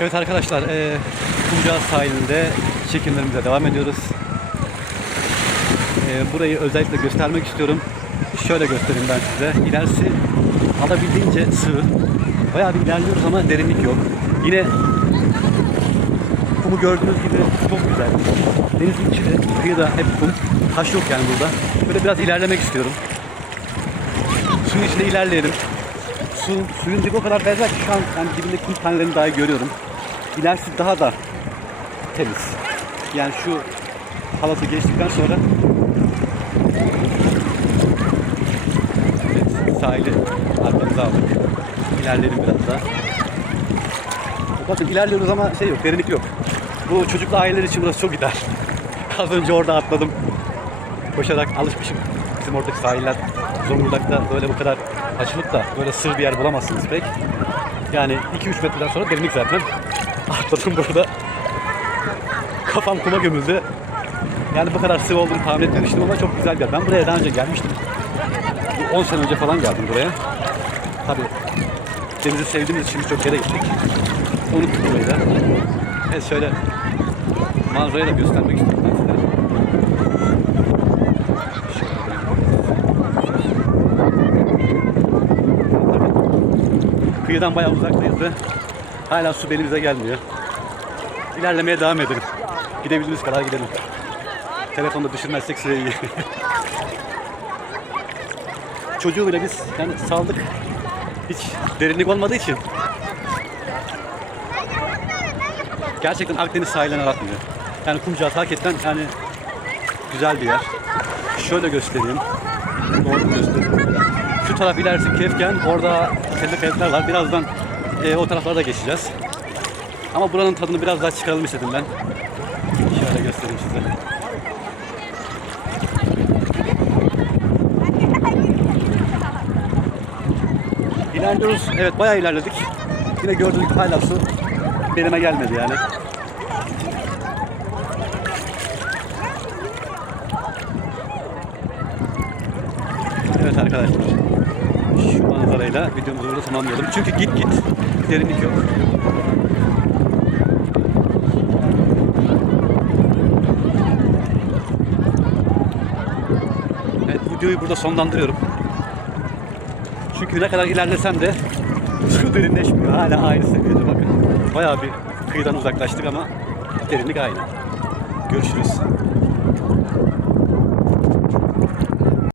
Evet arkadaşlar, e, Kumcağı sahilinde çekimlerimize devam ediyoruz. E, burayı özellikle göstermek istiyorum. Şöyle göstereyim ben size. İlerisi alabildiğince sığ. Bayağı bir ilerliyoruz ama derinlik yok. Yine kumu gördüğünüz gibi çok güzel. Denizin içi kıyıda hep kum. Taş yok yani burada. Böyle biraz ilerlemek istiyorum. Suyun içinde ilerleyelim. Su, suyun dibi o kadar berrak ki şu an yani dibindeki kum tanelerini daha görüyorum. İlerisi daha da temiz. Yani şu halatı geçtikten sonra evet, sahili arkamıza aldık. İlerleyelim biraz daha. Bakın ilerliyoruz ama şey yok, derinlik yok. Bu çocuklu aileler için burası çok ideal. Az önce orada atladım. Koşarak alışmışım. Bizim oradaki sahiller Zonguldak'ta böyle bu kadar açılıp da böyle sığ bir yer bulamazsınız pek. Yani 2-3 metreden sonra derinlik zaten. Atladım burada. Kafam kuma gömüldü. Yani bu kadar sığ olduğunu tahmin etmemiştim ama çok güzel bir yer. Ben buraya daha önce gelmiştim. Bir 10 sene önce falan geldim buraya. Tabii denizi sevdiğimiz için birçok yere gittik. Unuttuk burayı da. Evet şöyle manzarayı da göstermek istiyorum ben size. Kıyıdan bayağı uzaktayız ve hala su belimize gelmiyor. İlerlemeye devam edelim. Gidebildiğimiz kadar gidelim. Telefonda düşürmezsek süre iyi. Çocuğu bile biz yani saldık. Hiç derinlik olmadığı için. Gerçekten Akdeniz sahiline aratmıyor. Yani Kumcağı hakikaten yani güzel bir yer. Şöyle göstereyim. Doğru göstereyim. Şu taraf ilerisi Kefken. Orada telli var. Birazdan e, o taraflara da geçeceğiz. Ama buranın tadını biraz daha çıkaralım istedim ben. Şöyle göstereyim size. İlerliyoruz. Evet bayağı ilerledik. Yine gördüğünüz gibi hala su belime gelmedi yani. Evet arkadaşlar. Manzarayla videomuzu burada tamamlayalım. Çünkü git git derinlik yok. Evet videoyu burada sonlandırıyorum. Çünkü ne kadar ilerlesem de su derinleşmiyor. Hala aynı seviyede bakın. Bayağı bir kıyıdan uzaklaştık ama derinlik aynı. Görüşürüz.